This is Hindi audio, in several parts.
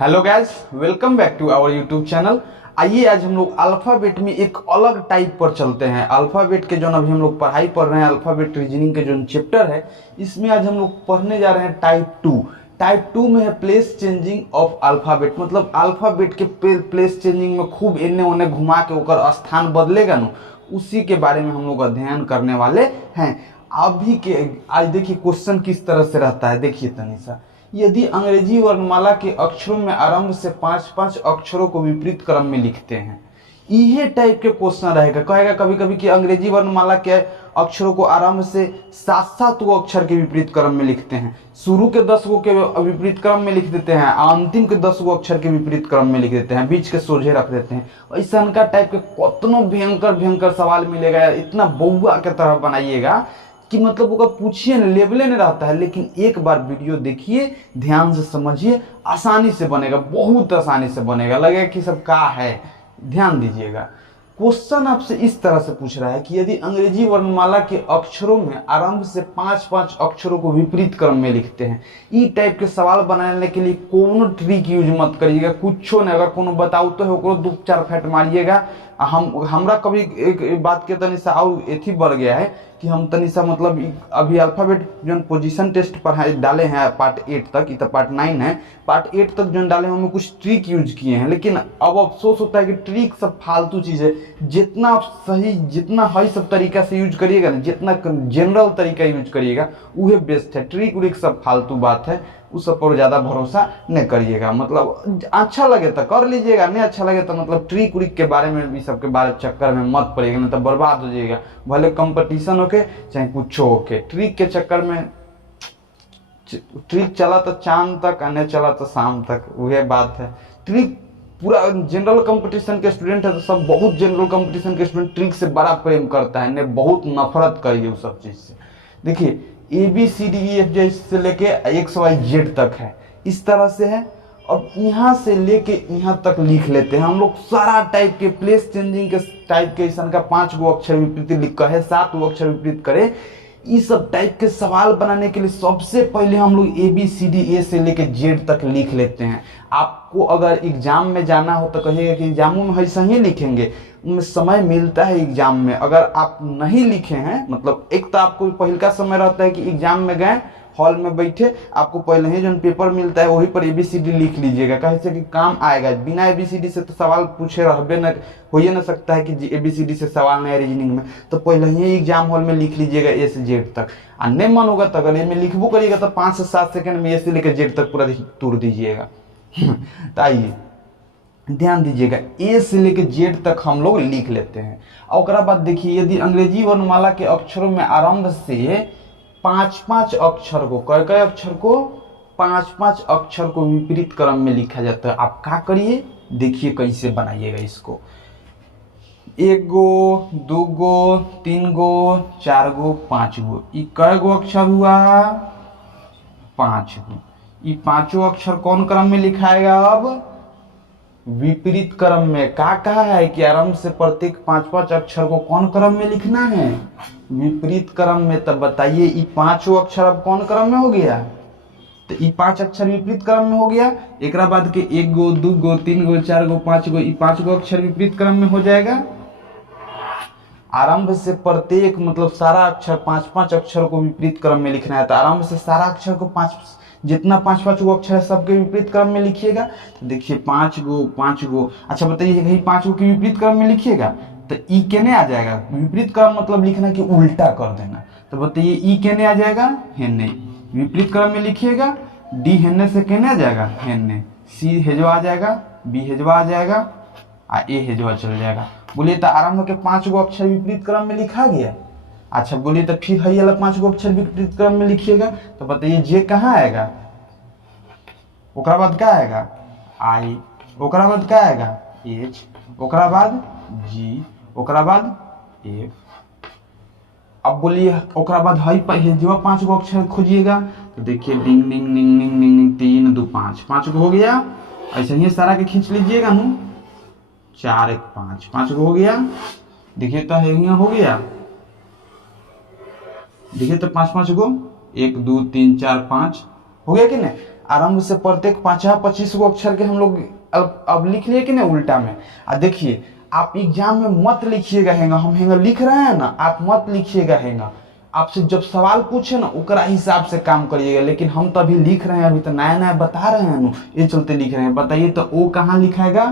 Hello guys, welcome back to our YouTube channel. आइए आज हम लोग अल्फ़ाबेट में एक अलग टाइप पर चलते हैं। अल्फ़ाबेट के जो अभी हम लोग पढ़ाई पढ़ रहे हैं, अल्फ़ाबेट रीजनिंग के जो चैप्टर है, इसमें आज हम लोग पढ़ने जा रहे हैं टाइप 2। टाइप 2 में है प्लेस चेंजिंग ऑफ अल्फ़ाबेट, मतलब अल्फ़ाबेट के प्लेस चेंजिंग में खूब इन्ने उन्ने घुमा के ओकर स्थान बदलेगा ना, उसी के बारे में हम लोग अध्ययन करने वाले हैं। अभी के आज देखिए क्वेश्चन किस तरह से रहता है, देखिए तनिषा। यदि अंग्रेजी वर्णमाला के अक्षरों में आरंभ से 5-5 अक्षरों को विपरीत क्रम में लिखते हैं, यह टाइप के क्वेश्चन रहेगा। कहेगा कभी कभी कि अंग्रेजी वर्णमाला के अक्षरों को आरंभ से 7-7 गो अक्षर के विपरीत क्रम में लिखते हैं, शुरू के 10 गो के विपरीत क्रम में लिख देते हैं, अंतिम के 10 गो अक्षर के विपरीत क्रम में लिख देते हैं, बीच के सोझे रख देते हैं। ऐसा का टाइप के कितनों भयंकर भयंकर सवाल मिलेगा, इतना बउआ के तरह बनाइएगा कि मतलब वो पूछिए ना, लेवले नहीं रहता है। लेकिन एक बार वीडियो देखिए, ध्यान से समझिए, आसानी से बनेगा, बहुत आसानी से बनेगा, लगेगा कि सब का है। ध्यान दीजिएगा, क्वेश्चन आपसे इस तरह से पूछ रहा है कि यदि अंग्रेजी वर्णमाला के अक्षरों में आरंभ से 5-5 अक्षरों को विपरीत क्रम में लिखते हैं, ई टाइप के सवाल बनाने के लिए कोनो ट्रिक यूज मत करिएगा, कुछो नहीं। अगर कोनो बताऊ तो है ओकरो 2-4 फैट मारिएगा। हमरा कभी एक बात के तनिषा और एथी बढ़ गया है कि हम तनिषा मतलब अभी अल्फ़ाबेट जो पोजीशन टेस्ट पढ़ाई डाले हैं पार्ट 8 तक, ये तो पार्ट 9 है, पार्ट 8 तक जो डाले हैं उनमें कुछ ट्रिक यूज किए हैं। लेकिन अब अफसोस होता है कि ट्रिक सब फालतू चीज़ है। जितना सही, जितना है सब तरीका से यूज करिएगा ना, जितना जनरल तरीका यूज करिएगा वही बेस्ट है। ट्रिक व्रिक सब फालतू बात है, उस सब पर ज़्यादा भरोसा नहीं करिएगा। मतलब अच्छा लगे तो कर लीजिएगा, नहीं अच्छा लगे तो मतलब ट्रिक व्रिक के बारे में भी सबके बारे चक्कर में मत पड़िएगा, नहीं तो बर्बाद हो जाइएगा। भले कंपटीशन होके चाहे कुछ होके, ट्रिक के चक्कर में ट्रिक चला तो चांद तक, नहीं चला तो शाम तक, वह बात है। ट्रिक पूरा जनरल कंपटीशन के स्टूडेंट है तो सब, बहुत जनरल कंपटीशन के स्टूडेंट ट्रिक से बड़ा प्रेम करता है, नहीं बहुत नफरत करिए उस सब चीज़ से। देखिए ABCDEF से लेके XYZ तक है, इस तरह से है। अब यहाँ से लेके यहाँ तक लिख लेते हैं हम लोग सारा टाइप के प्लेस चेंजिंग के टाइप के ऐसा का 5 गो अक्षर विपरीत लिख कहे, 7 गो अक्षर विपरीत करे। इस सब टाइप के सवाल बनाने के लिए सबसे पहले हम लोग ABCD से लेके Z तक लिख लेते हैं। आपको अगर एग्जाम में जाना हो तो कहिएगा कि एग्जामों में ऐसा ही लिखेंगे, उनमें समय मिलता है एग्जाम में। अगर आप नहीं लिखे हैं, मतलब एक तो आपको पहले का समय रहता है कि एग्जाम में गए, हॉल में बैठे, आपको पहले ही जो पेपर मिलता है वही पर ABCD लिख लीजिएगा, कैसे कि काम आएगा। बिना ABCD से तो सवाल पूछे रहबे न हो ही ना सकता है कि ABCD से सवाल नहीं है रीजनिंग में, तो पहले ही एग्जाम हॉल में लिख लीजिएगा A से Z तक। और नहीं मन होगा तो अगर में लिखबो करिएगा तो 5 से 7 सेकंड में A से लेकर Z तक पूरा तोड़ दीजिएगा। तो आइए ध्यान दीजिएगा, A से लेकर Z तक हम लोग लिख लेते हैं। और उसके बाद देखिए, यदि अंग्रेजी वर्णमाला के अक्षरों में आरंभ से 5-5 अक्षर को, कई अक्षर को 5-5 अक्षर को विपरीत क्रम में लिखा जाता है, आप क्या करिए देखिए कैसे बनाइएगा इसको। 1 गो, 2 गो, 3 गो, 4 गो, 5 गो, ये कै गो अक्षर हुआ? 5 गो। ये पांचों अक्षर कौन क्रम में लिखाएगा? अब विपरीत क्रम में। क्या कहा है कि आरंभ से प्रत्येक 5-5 अक्षर को कौन क्रम में लिखना है? विपरीत क्रम में। तब बताइए ये पांचों अक्षर अब कौन क्रम में हो गया? तो ये 5 अक्षर विपरीत क्रम में हो गया। एक बाद के 1 गो, 2 गो, 3 गो, 4 गो, 5 गो, ये 5 गो अक्षर विपरीत क्रम में हो जाएगा। आरंभ से प्रत्येक मतलब सारा अक्षर 5-5 अक्षर को विपरीत क्रम में लिखना है। तो आरंभ से सारा अक्षर को जितना 5-5 गो अक्षर है सबके विपरीत क्रम में लिखिएगा। तो देखिए 5 गो। अच्छा बताइए, कहीं 5 गो के विपरीत क्रम में लिखिएगा तो ई केने आ जाएगा? विपरीत क्रम मतलब लिखना कि उल्टा कर देना। तो बताइए ई केने आ जाएगा? हेने। विपरीत क्रम में लिखिएगा, डी हेने से केने आ जाएगा? हेने। सी हेजवा आ जाएगा, बी हेजवा आ जाएगा, ए हेजवा चल जाएगा। बोलिए तो आरंभ के 5 गो अक्षर विपरीत क्रम में लिखा गया। अच्छा बोलिए तो फिर है वाला 5 गो अक्षर विपरीत क्रम में लिखिएगा। तो बताइए जे कहाँ आएगा? ओकरा बाद क्या आएगा? आई। ओकरा बाद क्या आएगा? एच। ओकरा बाद जी। ओकरा बाद एफ। अब बोलिए ओकरा बाद है जो 5 गो अक्षर खोजिएगा। तो देखिए डिंग डिंग डिंग डिंग डिंग 3 2 5, 5 गो हो गया। ऐसे ही सारा के खींच लीजिएगा ना, 4 1 5, 5 गो हो गया। देखिए तो यहाँ हो गया, देखिए तो 5-5 गो, 1 2 3 4 5 हो गया कि नहीं? आरंभ से प्रत्येक 5-25 गो अक्षर के हम लोग अब लिख लिए कि नहीं उल्टा में। देखिए आप एग्जाम में मत लिखिएगा हैंगा, हम हैंगा लिख रहे हैं ना, आप मत लिखिएगा हैंगा। आपसे जब सवाल पूछे ना उकरा हिसाब से काम करिएगा। लेकिन हम तो अभी लिख रहे हैं, अभी तो नया नया बता रहे हैं ना, ये चलते लिख रहे हैं। बताइए तो ओ कहाँ लिखाएगा,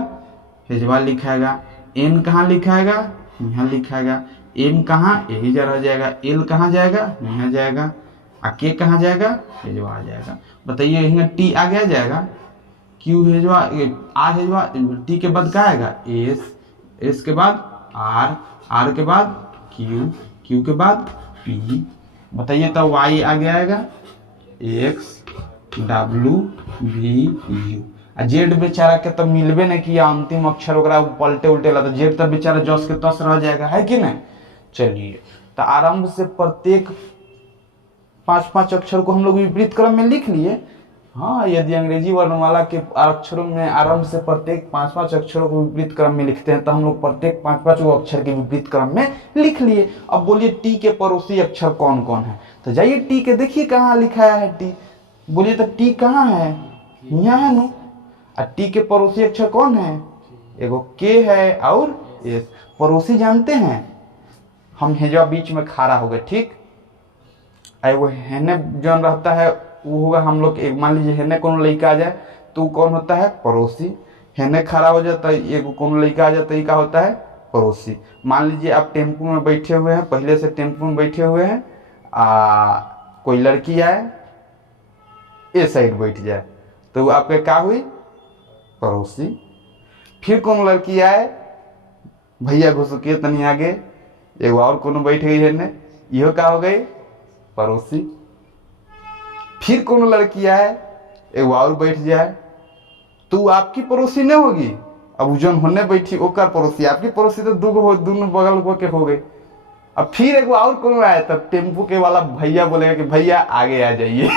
हेजवा लिखाएगा। एन कहाँ लिखाएगा, यहाँ लिखाएगा। एम कहाँ, यही जा रह जाएगा। एल कहाँ जाएगा, यहाँ जाएगा। के कहाँ जाएगा, हेजवा आ जाएगा। बताइए यहाँ टी आगे आ जाएगा। क्यू हेजवा, आर हेजवा, टी के बाद क्या आएगा, एस, एस के बाद आर, आर के बाद क्यू, क्यू के बाद पी। बताइए तो वाई आगे आएगा, X, W, V, U. Z बेचारा के तो मिलबे नहीं किया, अंतिम अक्षर वगैरह पलटे उल्टे ला, तो जेड तो बेचारा जस के तस रह जाएगा, है कि नहीं। चलिए तो आरंभ से प्रत्येक 5-5 अक्षर को हम लोग विपरीत क्रम में लिख लिए। हाँ, यदि अंग्रेजी वर्णमाला के अक्षरों में आरंभ से प्रत्येक 5-5 अक्षरों को विपरीत क्रम में लिखते हैं, तो हम लोग प्रत्येक 5-5 गो अक्षर के विपरीत क्रम में लिख लिए। अब बोलिए टी के पड़ोसी अक्षर कौन कौन है, तो जाइए टी के देखिए कहाँ लिखाया है टी। बोलिए तो टी कहाँ है, यहाँ है नो। टी के पड़ोसी अक्षर कौन है, एगो के है और एस। पड़ोसी जानते हैं हम, हेजवा बीच में खड़ा हो गए, ठीक। वो हेने जो रहता है वो होगा हम लोग, एक मान लीजिए हेने कौन लड़का आ जाए तो कौन होता है, पड़ोसी। हेने खड़ा हो जाता है, एक कौन लड़का आ जाता है, क्या होता है, पड़ोसी। मान लीजिए आप टेम्पो में बैठे हुए हैं, पहले से टेम्पो में बैठे हुए हैं, कोई लड़की आए ए साइड बैठ जाए तो आपके क्या हुई, पड़ोसी। फिर कौन लड़की आए, भैया घुसके तनी आगे, एक और कौन बैठ गई है ने, यह क्या हो गई, पड़ोसी। फिर कौन लड़की आए, एक और बैठ जाए तो आपकी पड़ोसी नहीं होगी। अब जन होने बैठी ओकर पड़ोसी, आपकी पड़ोसी तो दोनों बगल के हो गई। अब फिर एक और कौन आए, तब टेम्पो के वाला भैया बोलेगा कि भैया आगे आ जाइए।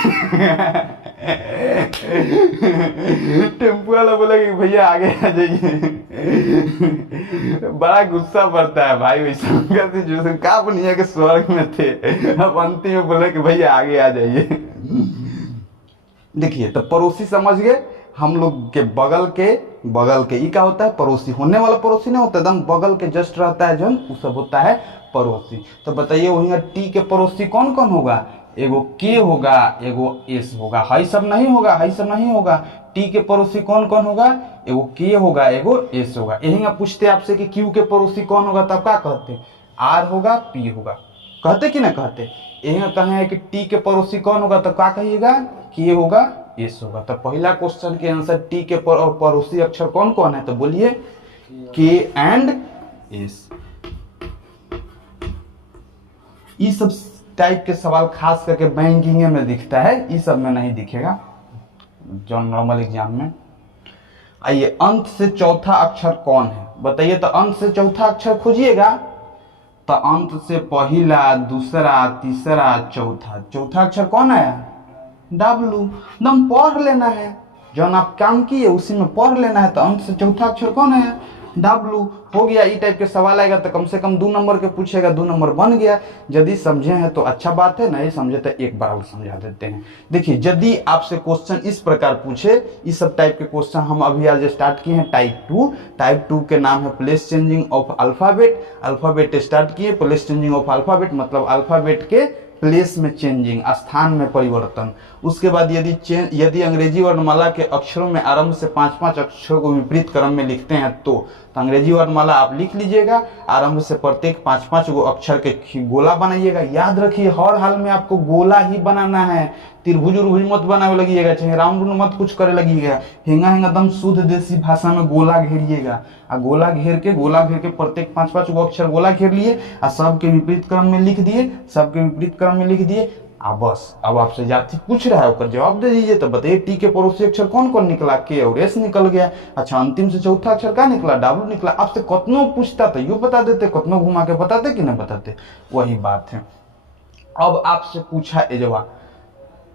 टेम्पो वाला बोलेगा कि भैया आगे आ जाइए। बड़ा गुस्सा पड़ता है भाई वैसा जो का बनिया के स्वर्ग में थे, अब अंतिम में बोले कि भैया आगे आ जाइए। देखिए तो पड़ोसी समझ गए, हम लोग के बगल के ये क्या होता है, पड़ोसी। होने वाला पड़ोसी नहीं होता, एकदम बगल के जस्ट रहता है जन, वो सब होता है पड़ोसी। तो बताइए वहीं टी के पड़ोसी कौन कौन होगा, एगो के होगा, एगो एस होगा। हाई सब नहीं होगा, हाई सब नहीं होगा। टी के पड़ोसी कौन कौन होगा, एगो के होगा, एगो एस होगा। यही पूछते आपसे कि क्यू के पड़ोसी कौन होगा, तब क्या कहते, आर होगा, पी होगा। कहते कि ना कहते। यही कहे हैं कि टी के पड़ोसी कौन होगा, तो क्या कहिएगा, के होगा, एस होगा। तो पहला क्वेश्चन के आंसर टी के पड़ोसी अक्षर कौन कौन है, तो बोलिए के एंड एस। ये सब टाइप के सवाल खास करके बैंकिंग में दिखता है, ये सब में नहीं दिखेगा जो नॉर्मल एग्जाम में। आइए अंत से चौथा अक्षर कौन है, बताइए। तो अंत से चौथा अक्षर खोजिएगा, तो अंत से पहला, दूसरा, तीसरा, चौथा। चौथा अक्षर कौन आया, डब्लू। एकदम पढ़ लेना है, जो आप काम किए उसी में पढ़ लेना है। तो अंत से चौथा अक्षर कौन है, डब्लू। हो गया। ई टाइप के सवाल आएगा तो कम से कम 2 नंबर के पूछेगा, 2 नंबर बन गया। यदि समझे हैं तो अच्छा बात है, नहीं समझे तो एक बार और समझा देते हैं। देखिए यदि आपसे क्वेश्चन इस प्रकार पूछे, इस सब टाइप के क्वेश्चन हम अभी आज स्टार्ट किए हैं टाइप 2। टाइप 2 के नाम है place changing of alphabet. Alphabet start किए, प्लेस चेंजिंग ऑफ अल्फाबेट मतलब अल्फाबेट के प्लेस में चेंजिंग, स्थान में परिवर्तन। उसके बाद यदि अंग्रेजी वर्णमाला के अक्षरों में आरंभ से 5-5 अक्षरों को विपरीत क्रम में लिखते हैं तो अंग्रेजी वर्णमाला आप लिख लीजिएगा। आरंभ से प्रत्येक 5-5 गो अक्षर के गोला बनाइएगा। याद रखिए हर हाल में आपको गोला ही बनाना है, त्रिभुज उर्भुज मत बनाने लगिएगा, चाहे राउंड मत कुछ करे लगिएगा। हेंगा एकदम शुद्ध देसी भाषा में गोला घेरिएगा। गोला घेर के प्रत्येक 5-5 गो अक्षर गोला घेर लिए, सबके विपरीत क्रम में लिख दिए, सबके विपरीत क्रम में लिख दिए। बस अब आपसे जाति पूछ रहा है उसका जवाब दे दीजिए। तो बताइए टी के पड़ोसी अक्षर कौन कौन निकला, के और एस निकल गया। अच्छा अंतिम से चौथा अक्षर क्या निकला, डब्ल्यू निकला। आपसे कतनो पूछता तो यू बता देते, कतनो घुमा के बताते कि नहीं बताते, वही बात है। अब आपसे पूछा एजवा,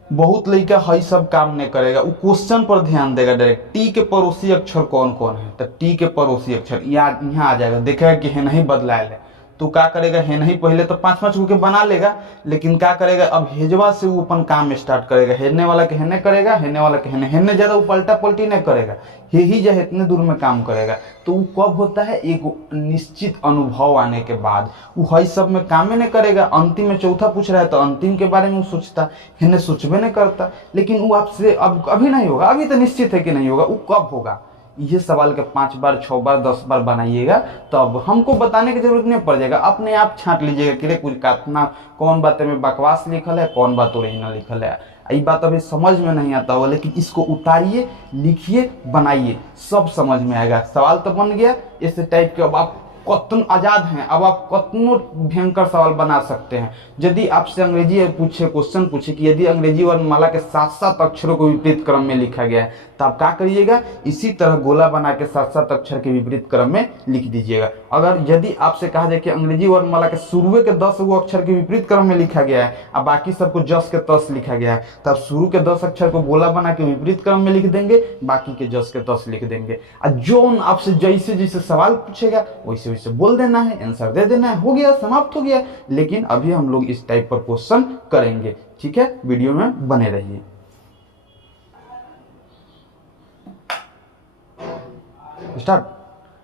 बहुत लड़का हई सब काम नहीं करेगा, वो क्वेश्चन पर ध्यान देगा डायरेक्ट। टी के पड़ोसी अक्षर कौन कौन है, तो टी के पड़ोसी अक्षर यहाँ आ जाएगा। देखेगा कि है नहीं बदलायल है तो क्या करेगा, है नहीं पहले तो 5-5 गो के बना लेगा, लेकिन क्या करेगा अब हेजवा से वो अपन काम स्टार्ट करेगा, हेरने वाला के हेरने करेगा, हेरने वाला के हेरने, हेरने ज्यादा वो पलटा पलटी नहीं करेगा, हे ही जो इतने दूर में काम करेगा। तो वो कब होता है, एक निश्चित अनुभव आने के बाद। वो हई सब में काम नहीं करेगा, अंतिम में चौथा पूछ रहा है तो अंतिम के बारे में वो सोचता, हेरने सोचबे नहीं करता। लेकिन वो आपसे अब अभी नहीं होगा, अभी तो निश्चित है कि नहीं होगा, वो कब होगा। ये सवाल के 5 बार 6 बार 10 बार बनाइएगा, तो अब हमको बताने की जरूरत नहीं पड़ जाएगा, अपने आप छांट लीजिएगा कि रे कुछ काटना, कौन बात में बकवास लिखल है, कौन बात ओरिजिनल लिखल है। ये बात अभी समझ में नहीं आता होगा, लेकिन इसको उतारिए, लिखिए, बनाइए, सब समझ में आएगा। सवाल तो बन गया इस टाइप के। अब आप कतन आजाद हैं, अब आप कतनो भयंकर सवाल बना सकते हैं। यदि आपसे अंग्रेजी पूछे, क्वेश्चन पूछे कि यदि अंग्रेजी वर्णमाला के 7-7 अक्षरों को विपरीत क्रम में लिखा गया है, तो आप क्या करिएगा, इसी तरह गोला बना के 7-7 अक्षर के विपरीत क्रम में लिख दीजिएगा। अगर यदि आपसे कहा जाए कि अंग्रेजी वर्णमाला के शुरू के 10 गो अक्षर के विपरीत क्रम में लिखा गया है और बाकी सबको जस के तस लिखा गया है, तो आप शुरू के 10 अक्षर को गोला बना के विपरीत क्रम में लिख देंगे, बाकी के जस के तस लिख देंगे। और जो आपसे जैसे जैसे सवाल पूछेगा वैसे वैसे बोल देना है, आंसर दे देना है, हो गया, समाप्त हो गया। लेकिन अभी हम लोग इस टाइप पर क्वेश्चन करेंगे, ठीक है, वीडियो में बने रहिए। स्टार्ट।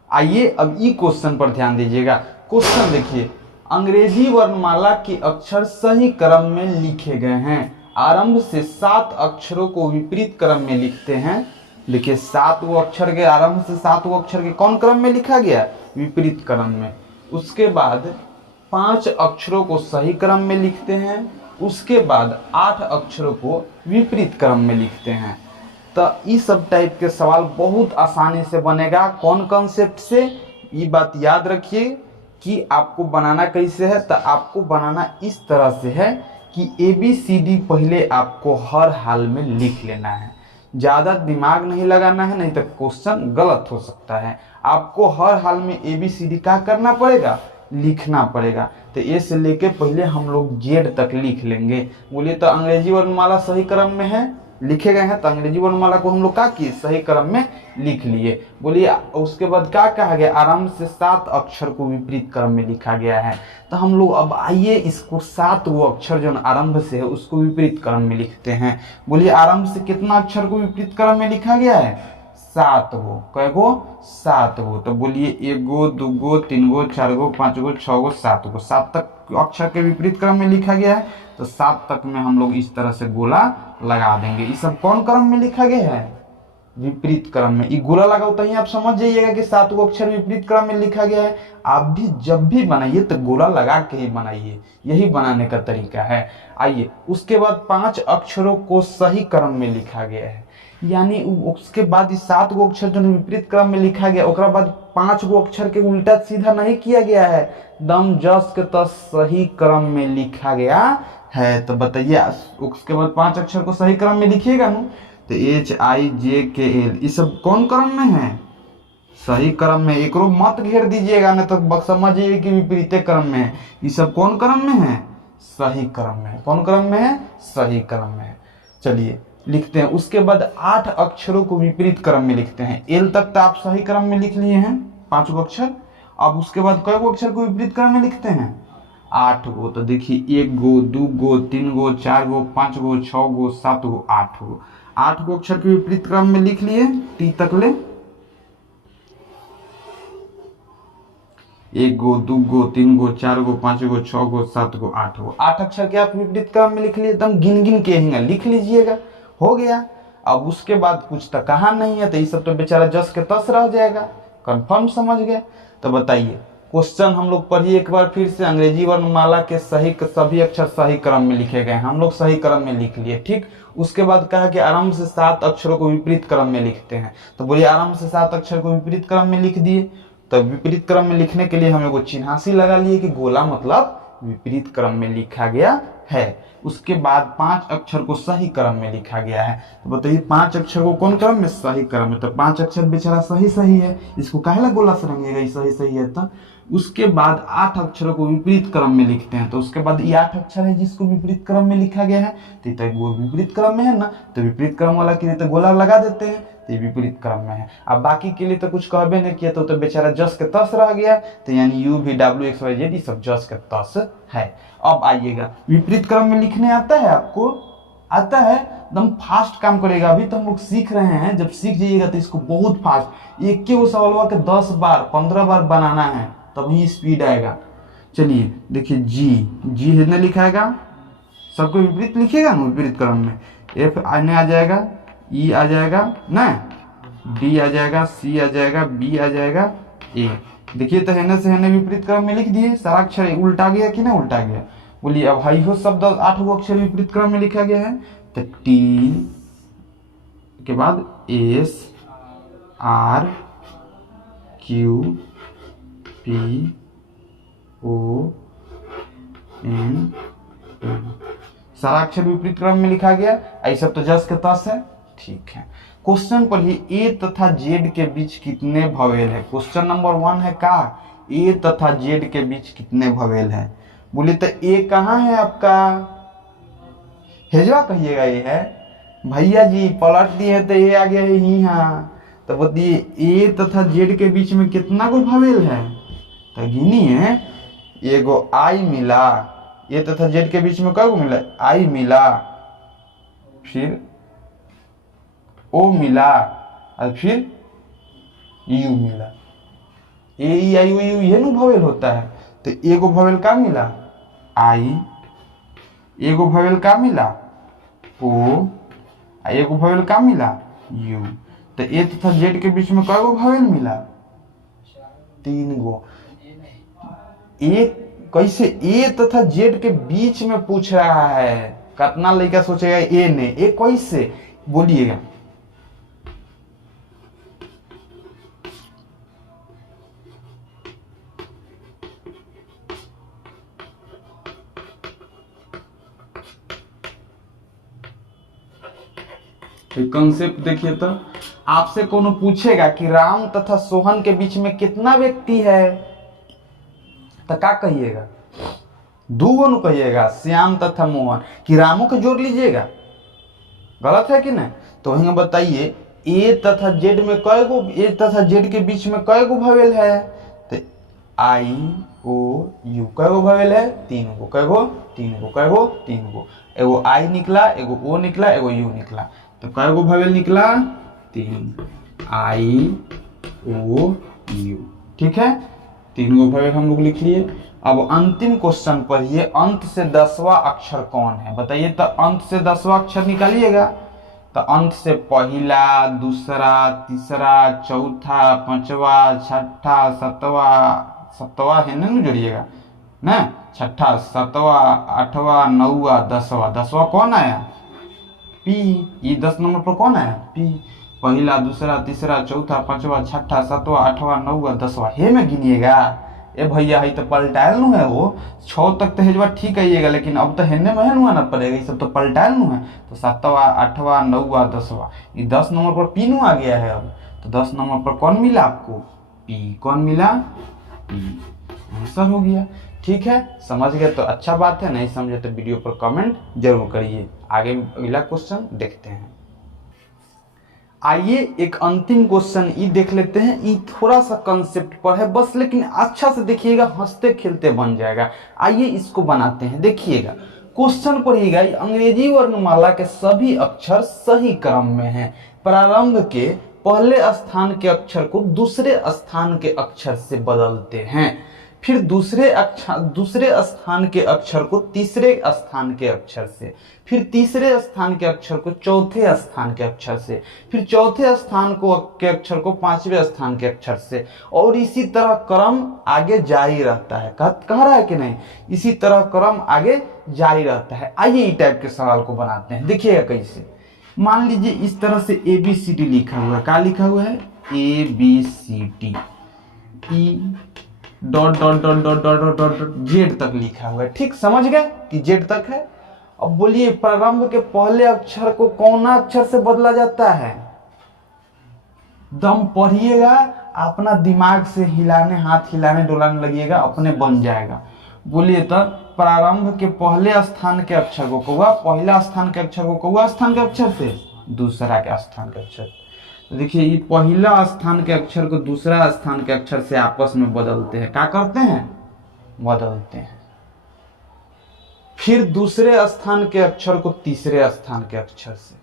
आइए अब ई क्वेश्चन पर ध्यान दीजिएगा। क्वेश्चन देखिए, अंग्रेजी वर्णमाला के अक्षर सही क्रम में लिखे गए हैं, आरंभ से 7 अक्षरों को विपरीत क्रम में लिखते हैं। देखिए 7 वो अक्षर के, आरंभ से 7 वो अक्षर के कौन क्रम में लिखा गया, विपरीत क्रम में। उसके बाद 5 अक्षरों को सही क्रम में लिखते हैं, उसके बाद 8 अक्षरों को विपरीत क्रम में लिखते हैं। तो इस सब टाइप के सवाल बहुत आसानी से बनेगा। कौन कॉन्सेप्ट से, ये बात याद रखिए कि आपको बनाना कैसे है। तो आपको बनाना इस तरह से है कि ABCD पहले आपको हर हाल में लिख लेना है, ज़्यादा दिमाग नहीं लगाना है, नहीं तो क्वेश्चन गलत हो सकता है। आपको हर हाल में ABCD क्या करना पड़ेगा, लिखना पड़ेगा। तो ए से लेके पहले हम लोग जेड तक लिख लेंगे। बोलिए तो अंग्रेजी वर्णमाला सही क्रम में है, लिखे गए हैं, तो अंग्रेजी वर्णमाला को हम लोग क्या किए, सही क्रम में लिख लिए। बोलिए उसके बाद क्या कहा गया, आरंभ से 7 अक्षर को विपरीत क्रम में लिखा गया है। तो हम लोग अब आइए इसको 7 वो अक्षर जो आरंभ से है उसको विपरीत क्रम में लिखते हैं। बोलिए आरंभ से कितना अक्षर को विपरीत क्रम में लिखा गया है, 7 गो। कै गो, 7 गो। तो बोलिए 1 गो 2 गो 3 गो 4 गो 5 गो 6 गो 7 गो, 7 तक अक्षर के विपरीत क्रम में लिखा गया है। तो 7 तक में हम लोग इस तरह से गोला लगा देंगे। ये सब कौन क्रम में लिखा गया है, विपरीत क्रम में। ये गोला लगाओ तो ही आप समझ जाइएगा कि 7 गो अक्षर विपरीत क्रम में लिखा गया है। आप भी जब भी बनाइए तो गोला लगा के ही बनाइए, यही बनाने का तरीका है। आइए उसके बाद 5 अक्षरों को सही क्रम में लिखा गया है, यानी उसके बाद 7 गो अक्षर जो विपरीत क्रम में लिखा गया, उसके बाद 5 गो अक्षर के उल्टा सीधा नहीं किया गया है, दम जस के तस सही क्रम में लिखा गया है। तो बताइए उसके बाद 5 अक्षर को सही क्रम में लिखिएगा ना, तो HIJKL ये सब कौन क्रम में है, सही क्रम में। एक मत घेर दीजिएगा ना तो समझिए कि विपरीत क्रम में है। ये सब कौन क्रम में है, सही क्रम में है। कौन क्रम में है, सही क्रम में है। चलिए लिखते हैं। उसके बाद 8 अक्षरों को विपरीत क्रम में लिखते हैं। L तक तो आप सही क्रम में लिख लिए हैं, 5 गो अक्षर। अब उसके बाद कई गो अक्षर को विपरीत क्रम में लिखते हैं, 8 गो। तो देखिए 1 गो 2 गो 3 गो 4 गो 5 गो 6 गो 7 गो 8 गो। 8 गो अक्षर के विपरीत क्रम में लिख लिए, T तक ले। 1 गो 2 गो 3 गो 4 गो 5 गो 6 गो 7 गो 8 गो। 8 अक्षर के आप विपरीत क्रम में लिख लिए, एकदम गिन गिन के ही लिख लीजिएगा, हो गया। अब उसके बाद कुछ तो कहा नहीं है, तो ये सब तो बेचारा जस के तस रह जाएगा। कंफर्म समझ गए। तो बताइए क्वेश्चन हम लोग पढ़िए एक बार फिर से। अंग्रेजी वर्णमाला के सभी अक्षर सही क्रम में लिखे गए, हम लोग सही क्रम में लिख लिए, ठीक। उसके बाद कहा कि आरंभ से 7 अक्षरों को विपरीत क्रम में लिखते हैं। तो बोलिए आरंभ से 7 अक्षर को विपरीत क्रम में लिख दिए। तो विपरीत क्रम में लिखने के लिए हमें वो चिन्हासी लगा लिए कि गोला मतलब विपरीत क्रम में लिखा गया है। उसके बाद 5 अक्षर को सही क्रम में लिखा गया है। तो बताइए 5 अक्षर को कौन क्रम में, सही क्रम में। तो 5 अक्षर बेचारा सही सही है, इसको काहे गोला से रंगेगा, ये सही सही है। तो उसके बाद 8 अक्षरों को विपरीत क्रम में लिखते हैं। तो उसके बाद ये 8 अक्षर है जिसको विपरीत क्रम में लिखा गया है, तो वो विपरीत क्रम में है ना, तो विपरीत क्रम वाला के लिए तो गोला लगा देते हैं। तो ये विपरीत क्रम में है। अब बाकी के लिए तो कुछ कहबे नहीं किया, तो बेचारा जस के तस रह गया, तो यानी यू भी डब्ल्यू एक्स वाई जेड ये सब जस के तस है। अब आइएगा, विपरीत क्रम में लिखने आता है आपको? आता है, एकदम फास्ट काम करेगा। अभी तो हम लोग सीख रहे हैं, जब सीख जाइएगा तो इसको बहुत फास्ट एक के वो सवाल के 10 बार 15 बार बनाना है, तभी स्पीड आएगा। चलिए देखिए, जी हिंदी लिखाएगा, सबको विपरीत लिखिएगा ना विपरीत क्रम में। एफ आने आ जाएगा, ई आ जाएगा ना, डी आ जाएगा, सी आ जाएगा, बी आ जाएगा, ए। देखिए तो हेने से हेने विपरीत क्रम में लिख दिए, सारा अक्षर उल्टा गया कि ना उल्टा गया? बोलिए अब हाई हो शब्द 8 गो अक्षर विपरीत क्रम में लिखा गया है, तो टी के बाद S R Q P O N, सारा अक्षर विपरीत क्रम में लिखा गया। ऐसा तो जस के तस है, ठीक है। क्वेश्चन पढ़िए, ए तथा जेड के बीच कितने भवेल है? क्वेश्चन नंबर 1 है का ए तथा जेड के बीच कितने भवेल है? बोले तो ए कहाँ है आपका? हेजवा कहिएगा ये है भैया जी, पलट दिए तो ये आ गया है यहाँ। तो बताइए ए तथा जेड के बीच में कितना गो भवेल है? तो गिनिए, एगो आई मिला, ए तथा जेड के बीच में क्या गो मिला? आई मिला, फिर ओ मिला, और फिर यू मिला। ए ई आई यू ये नु भवेल होता है। तो एगो भवेल का मिला? आई, एगो भवेल का मिला? ओ, एगो भवेल का मिला? यू। तो ए तथा जेड के बीच में कई गो भवेल मिला? 3 गो। एक कैसे ए तथा जेड के बीच में पूछ रहा है? कितना लड़का सोचेगा ए ने, ए कैसे? बोलिएगा। कंसेप्ट देखिए, तो आपसे कोनो पूछेगा कि राम तथा सोहन के बीच में कितना व्यक्ति है, तो क्या कहिएगा? 2 गो न कहिएगा, श्याम तथा मोहन। कि रामों को जोड़ लीजिएगा? गलत है कि नहीं? तो वहीं बताइए ए तथा जेड में कई गो, ए तथा जेड के बीच में कई गो भवेल है? तो आई ओ यू कई गो भवेल है? 3 गो। कई गो? 3 गो। कई गो? 3 गो। एगो आई निकला, एगो ओ निकला, एगो यू निकला। तो कई गो भवेल निकला? 3, आई ओ यू। ठीक है, 3 गो भवेल हम लोग लिख लिए। अब अंतिम क्वेश्चन पढ़िए, अंत से 10वां अक्षर कौन है? बताइए। तो अंत से 10वां अक्षर निकालिएगा। तो अंत से पहला, दूसरा, तीसरा, चौथा, 5वां, 6ठा, 7वां है ना, जोड़िएगा ना, 6ठा, 7वां, 8वां, 9वां, 10वां। 10वां कौन आया? पी। ये 10 नंबर पर कौन आया? पी। पहला, दूसरा, तीसरा, चौथा, 5वां, 6ठा, 7वां, 8वां, 9वां, 10वां। हे में गिनिएगा। ए भैया है तो पलटायल नु है, वो 6 तक तो हेजवा ठीक आइएगा, लेकिन अब तो हेने में नु आना पड़ेगा, ये सब तो पलटायल नु है। तो 7वां, 8वां, 9वां, 10वां, ये 10 नंबर पर पी नु आ गया है। अब तो 10 नंबर पर कौन मिला आपको? पी। कौन मिला? पी। आंसर हो गया। ठीक है, समझ गए तो अच्छा बात है, नहीं समझे तो वीडियो पर कमेंट जरूर करिए। आगे अगला क्वेश्चन देखते हैं। आइए एक अंतिम क्वेश्चन ये देख लेते हैं। ये थोड़ा सा कंसेप्ट पर है बस, लेकिन अच्छा से देखिएगा, हंसते खेलते बन जाएगा। आइए इसको बनाते हैं। देखिएगा क्वेश्चन पढ़िएगा, अंग्रेजी वर्णमाला के सभी अक्षर सही क्रम में हैं। प्रारंभ के पहले स्थान के अक्षर को दूसरे स्थान के अक्षर से बदलते हैं, फिर दूसरे स्थान के अक्षर को तीसरे स्थान के अक्षर से, फिर तीसरे स्थान के अक्षर को चौथे स्थान के अक्षर से, फिर चौथे स्थान के अक्षर को 5वें स्थान के अक्षर से, और इसी तरह क्रम आगे जारी रहता है। कह रहा है कि नहीं? इसी तरह क्रम आगे जारी रहता है। आइए इस टाइप के सवाल को बनाते हैं। देखिएगा कैसे। मान लीजिए इस तरह से ABCD लिखा हुआ है। क्या लिखा हुआ है? ABCD, ई dot dot dot dot dot dot dot Z तक लिखा हुआ है। ठीक, समझ गए कि जेड तक है। अब बोलिए प्रारंभ के पहले अक्षर को कौन अक्षर से बदला जाता है? दम पढ़िएगा, अपना दिमाग से हिलाने, हाथ हिलाने डुलाने लगिएगा, अपने बन जाएगा। बोलिए तो प्रारंभ के पहले स्थान के अक्षर को कौआ, पहला स्थान के अक्षर को कौआ स्थान के अक्षर से, दूसरा के स्थान के अक्षर। देखिए ये पहला स्थान के अक्षर को दूसरा स्थान के अक्षर से आपस में बदलते हैं। क्या करते हैं? बदलते हैं। फिर दूसरे स्थान के अक्षर को तीसरे स्थान के अक्षर से।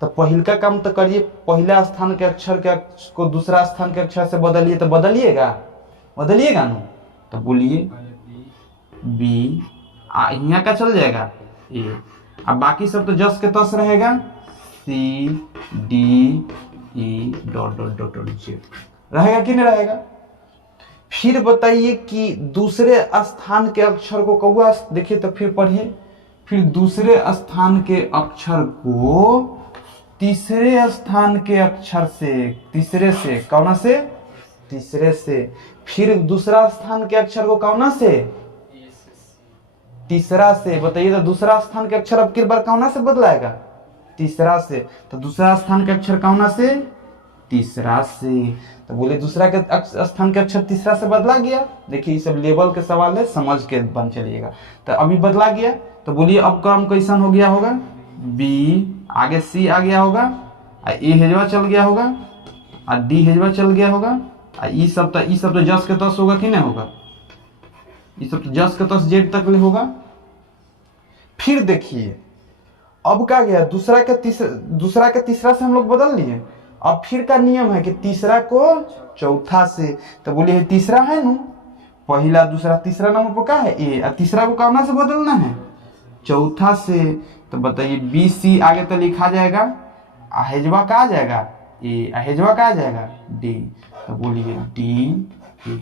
तो पहल का काम तो करिए, पहला स्थान के अक्षर को दूसरा स्थान के अक्षर से बदलिए, तो बदलिएगा ना। तो बोलिए बी, यहाँ का चल जाएगा ए, अब बाकी सब तो जस के तस रहेगा, C D E dot dot dot dot Z रहेगा कि नहीं रहेगा। फिर बताइए कि दूसरे स्थान के अक्षर को कौआ, देखिए तो फिर पढ़िए, फिर दूसरे स्थान के अक्षर को तीसरे स्थान के अक्षर से, तीसरे से कौन से? तीसरे से। फिर दूसरा स्थान के अक्षर को कौन से? तीसरा से। बताइए तो दूसरा स्थान के अक्षर अब किस बार कौन से बदलाएगा? तीसरा से। तो दूसरा स्थान के अक्षर कौन से? तीसरा से। तो बोले दूसरा के स्थान के अक्षर तीसरा से बदला गया। देखिए ये सब लेवल के सवाल है, समझ के बन चलिएगा। तो अभी बदला गया, तो बोलिए अब क्रम कैसन हो गया होगा? बी, आगे सी आ गया होगा, ए हेजवा चल गया होगा, और डी हेजवा चल गया होगा, और ई सब तो जस के तस होगा कि नहीं होगा? ये सब तो जस के तस जेड तक ले होगा। फिर देखिए अब क्या गया, दूसरा के तीसरा से हम लोग बदल लिए। अब फिर का नियम है कि तीसरा को चौथा से। तो बोलिए तीसरा है ना, पहला दूसरा तीसरा नंबर पर क्या है? ए, और तीसरा को कौन से बदलना है? चौथा से। तो बताइए बी सी आगे तो लिखा जाएगा, अहेजवा का आ जाएगा ए, अहेजवा का आ जाएगा डी। तो बोलिए डी ए,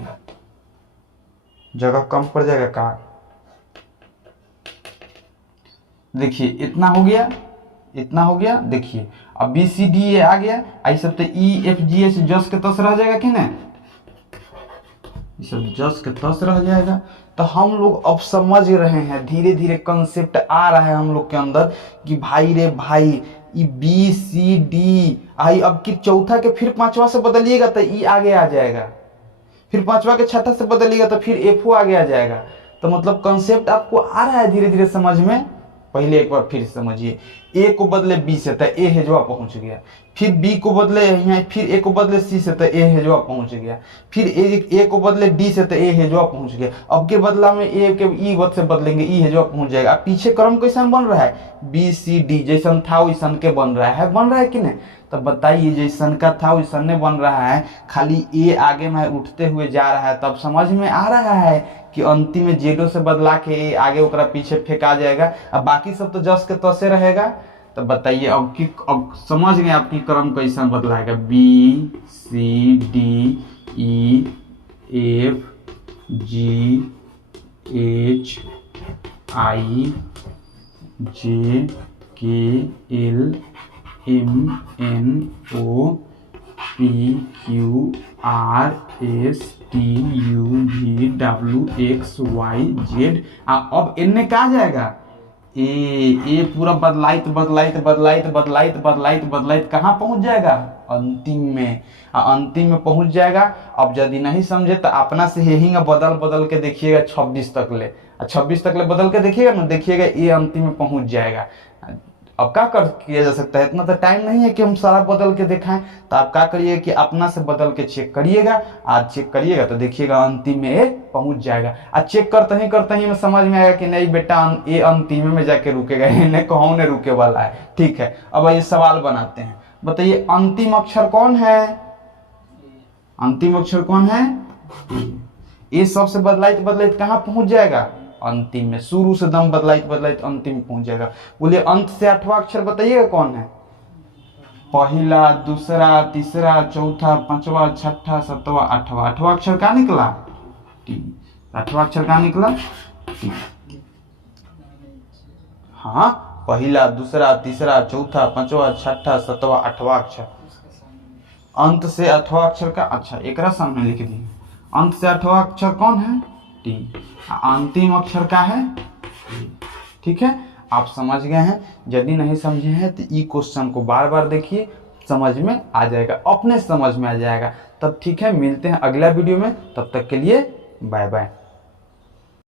जगह कम पड़ जाएगा का। देखिए इतना हो गया, इतना हो गया। देखिए अब बी सी डी ए आ गया, आई सब तो ई एफ जी एच जस के तस रह जाएगा कि नहीं? ये सब जस के तस रह जाएगा। तो हम लोग अब समझ रहे हैं, धीरे धीरे कंसेप्ट आ रहा है हम लोग के अंदर कि भाई रे भाई ये बी सी डी आई, अब कि चौथा के फिर पांचवा से बदलिएगा तो ई आगे आ जाएगा, फिर पांचवा के छठा से बदलिएगा तो फिर एफ आगे आ जाएगा। तो मतलब कंसेप्ट आपको आ रहा है धीरे धीरे समझ में। पहले एक बार फिर समझिए, ए को बदले बी से तो ए हेजवा पहुंच गया, फिर बी को बदले यहाँ, फिर ए को बदले सी से तो ए हेजवा पहुंच गया, फिर ए को बदले डी से तो ए हेजवा पहुंच गया। अब के बदला में ए के ई वत से बदलेंगे, ई हेजवा पहुंच जाएगा। अब पीछे क्रम कैसन बन रहा है? बी सी डी जैसन था वैसन के बन रहा है कि नहीं? तो बताइए जैसन का था वैसन बन रहा है, खाली ए आगे में उठते हुए जा रहा है। तब समझ में आ रहा है कि अंतिम में जेडो से बदला के ए आगे ओकरा पीछे फेंका जाएगा, अब बाकी सब तो जस के तसे रहेगा। तो बताइए अब समझ गए आपकी क्रम कैसन बदलाएगा? B C D E F G H I J K L M N O P Q R S T U V W X Y Z. अब एन का आ जाएगा ए पूरा बदलाइत कहाँ पहुंच जाएगा? अंतिम में। अंतिम में पहुंच जाएगा। अब यदि नहीं समझे तो अपना से यही बदल के देखिएगा 26 तक ले, 26 तक ले बदल के देखिएगा ना, देखिएगा ये अंतिम में पहुंच जाएगा। अब क्या किया जा सकता है? इतना तो टाइम नहीं है कि हम सारा बदल के दिखाएं। तो आप क्या करिएगा कि अपना से बदल के चेक करिएगा। आज चेक करिएगा तो देखिएगा अंतिम में ए पहुंच जाएगा। आज चेक करते ही में समझ में आएगा कि नहीं बेटा ए अंतिम में जाके रुकेगा, इन्हें कहूँ ने रुके वाला है। ठीक है, अब ये सवाल बनाते हैं। बताइए अंतिम अक्षर कौन है? अंतिम अक्षर कौन है? ए सबसे बदलाइत कहाँ पहुंच जाएगा? अंतिम में। शुरू से दम बदलाइत अंतिम में पहुंच जाएगा। बोलिए अंत से 8वां अक्षर बताइएगा कौन है? पहला, दूसरा, तीसरा, चौथा, पांचवा, छठा, सातवां, आठवां। 8वां अक्षर क्या निकला? टी। 8वां अक्षर क्या निकला? टी। हाँ, पहला, दूसरा, तीसरा, चौथा, पांचवा, छठा, सातवां, 8वां अक्षर। अंत से 8वां अक्षर का, अच्छा एक सामने लिख दी। अंत से 8वां अक्षर कौन है? टी। अंतिम अक्षर क्या है? ठीक है, आप समझ गए हैं। यदि नहीं समझे हैं तो ई क्वेश्चन को बार बार देखिए, समझ में आ जाएगा, अपने समझ में आ जाएगा। तब ठीक है, मिलते हैं अगला वीडियो में। तब तक के लिए बाय बाय।